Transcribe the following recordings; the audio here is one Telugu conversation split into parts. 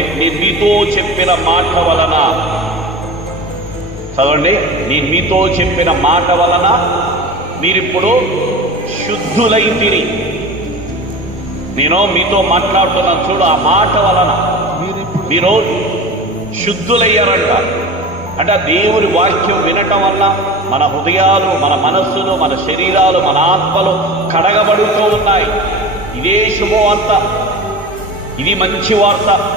నేను మీతో చెప్పిన మాట వలన. చదవండి. నేను మీతో చెప్పిన మాట వలన మీరిప్పుడు శుద్ధులై తిరి నేను మీతో మాట్లాడుతున్నాను. చూడు ఆ మాట వలన మీరు శుద్ధులయ్యారంట. అంటే దేవుని వాక్యం వినటం వల్ల మన హృదయాలు మన మనస్సులు మన శరీరాలు మన ఆత్మలు కడగబడుతూ ఉన్నాయి. ఇదే శుభవార్త. ఇది మంచి వార్త.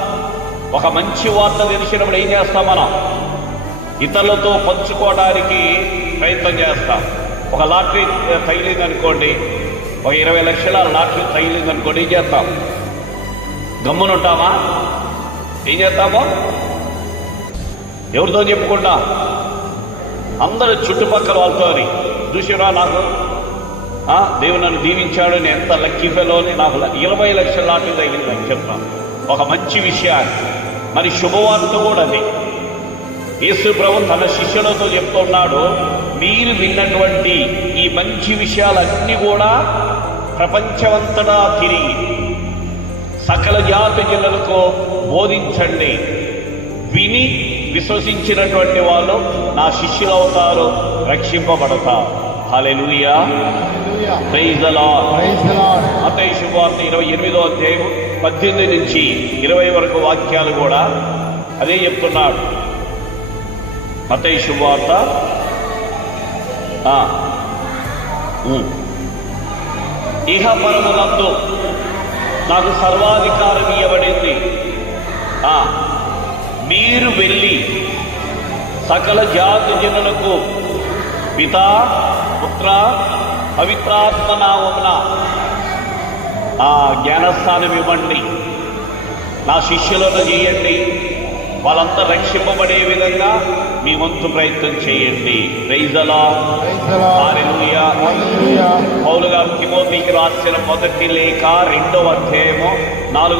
ఒక మంచి వార్త తెలిసినప్పుడు ఏం చేస్తాం మనం? ఇతరులతో పంచుకోవడానికి ప్రయత్నం చేస్తాం. ఒక లాటరీ తగిలింది అనుకోండి ఒక ఇరవై లక్షల లాటరీ తగిలింది అనుకోండి ఏం చేస్తాం? గమ్మునుంటామా ఏం చేస్తామో? ఎవరితో చెప్పుకుంటా? అందరు చుట్టుపక్కల వాళ్ళతోని. చూసిరా నాకు? ఆ, దేవుడు నన్ను దీవించాడు నేను ఎంత లక్కీ ఫెలోని నాకు ల- ఇరవై లక్షల లాటరీ తగిలింది అని చెప్తాను. ఒక మంచి విషయాన్ని. మరి శుభవార్త కూడా అది. యేసు ప్రభు తన శిష్యులతో చెప్తున్నాడు మీరు విన్నటువంటి ఈ మంచి విషయాలన్నీ కూడా ప్రపంచమంతటా తిరిగి సకల జాతి జనులకు బోధించండి. విని విశ్వసించినటువంటి వాళ్ళు నా శిష్యులు అవుతారు రక్షింపబడతారు. హలెలుయా మత్తయి శుభవార్త ఇరవై ఎనిమిదో అధ్యాయం పద్దెనిమిది నుంచి ఇరవై వరకు వాక్యాలు కూడా అదే చెప్తున్నాడు. ఆ, ఉమ్. ఇహ పరమునందు నాకు సర్వాధికారం ఇవ్వబడింది ఆ, మీరు వెళ్ళి సకల జాతి జనులకు పితా పుత్ర పవిత్రాత్మ నామమున ఆ జ్ఞానస్థానం ఇవ్వండి నా శిష్యులను చేయండి వాళ్ళంతా రక్షింపబడే విధంగా మీ వంతు ప్రయత్నం చేయండి. రైజలా. పౌలు గారు తిమోతికి రాసిన మొదటి లేఖ రెండవ అధ్యాయము నాలుగు